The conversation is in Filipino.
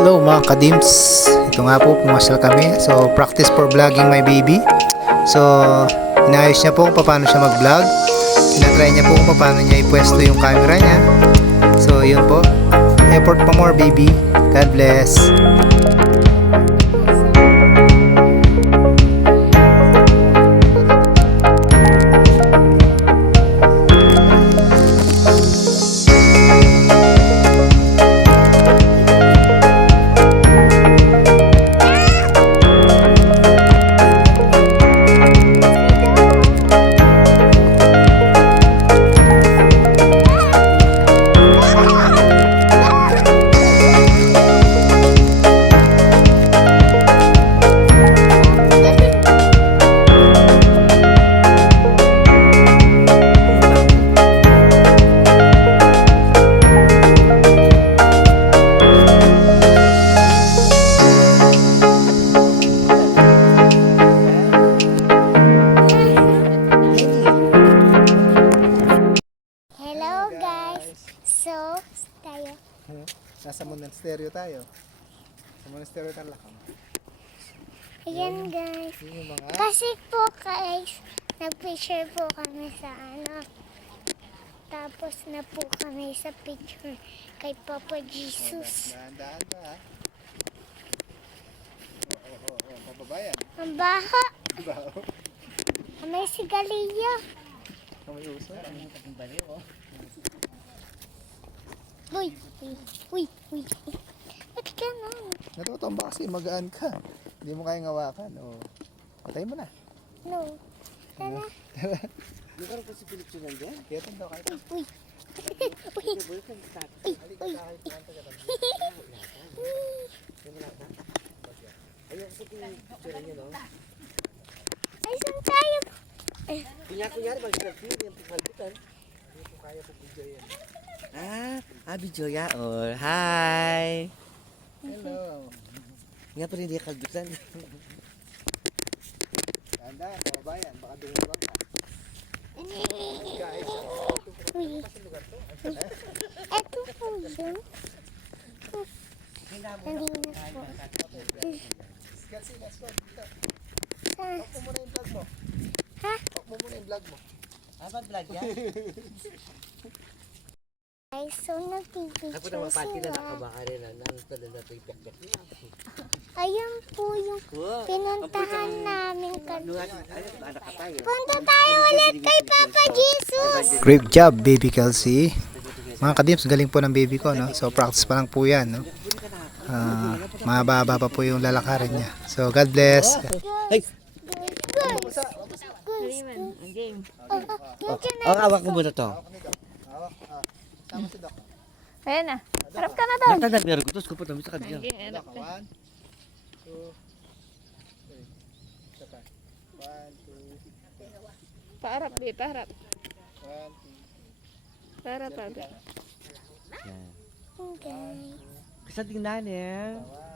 Hello mga kadims, ito nga po pumasal kami, so practice for vlogging my baby. So inayos niya po kung paano siya mag vlog, tinatry niya po kung paano niya ipwesto yung camera niya. So yun po, effort pa more baby, God bless. Nasa monasteryo tayo. Sa monasteryo Tarlac. Ayan guys. Kasi po guys, nag-picture po kami sa ano. Tapos na po kami sa picture kay Papa Jesus. Dahan-dahan ba? Pababayan. Ang baha. Baho. May sigarilyo. May uso. Uy, uy, uy. Bakit ka na? Natutumba kasi magaan ka. Hindi mo kayang hawakan. O, patay mo na. No. Tara. Hindi ka rin kasi pinicture nandiyan? Kaya tanda kayo. Uy. Uy. Uy. Uy. Ayun kasi pinicture niyo, no? Ay, saan tayo? Kunyari, mag-selfie, yung pagkalpitan. Hindi ko kaya po video yan. Bijoya. Oh, hi! Hello. Nga pa rin hindi kalbitan. Dahan-dahan, pababayan. Baka dumurang ka. Guys, Uy. Ito po yun. Hindi na po. Kasi let's go. Dito. Ah, Talk mo muna yung vlog mo. Ha? Talk mo muna yung vlog mo. Vlog yan? Guys, so nagpipicture Ako naman pati na sila. nakabaka rin. Nang tala na ito yung pekpek niya. Ayan po yung pinuntahan namin kanina. Anak ka tayo. Punta tayo ulit kay Papa Jesus! Great job, baby Kelsey. Mga kadims, galing po ng baby ko, no? So, practice pa lang po yan, no? Mahaba pa po yung lalakarin niya. So, God bless. Ay! Guys! Awak ko muna to. Sama si Doc. Ayan na. Harap ka na doon. Natandang pero gutos ko po namin sa kabila. Sige, harap ka. 1, 2, 3. Isa pa. 1, 2, Paharap, be. Paharap. 1, 2. Paharap, be. Okay. Kasi tingnan eh. Tawa.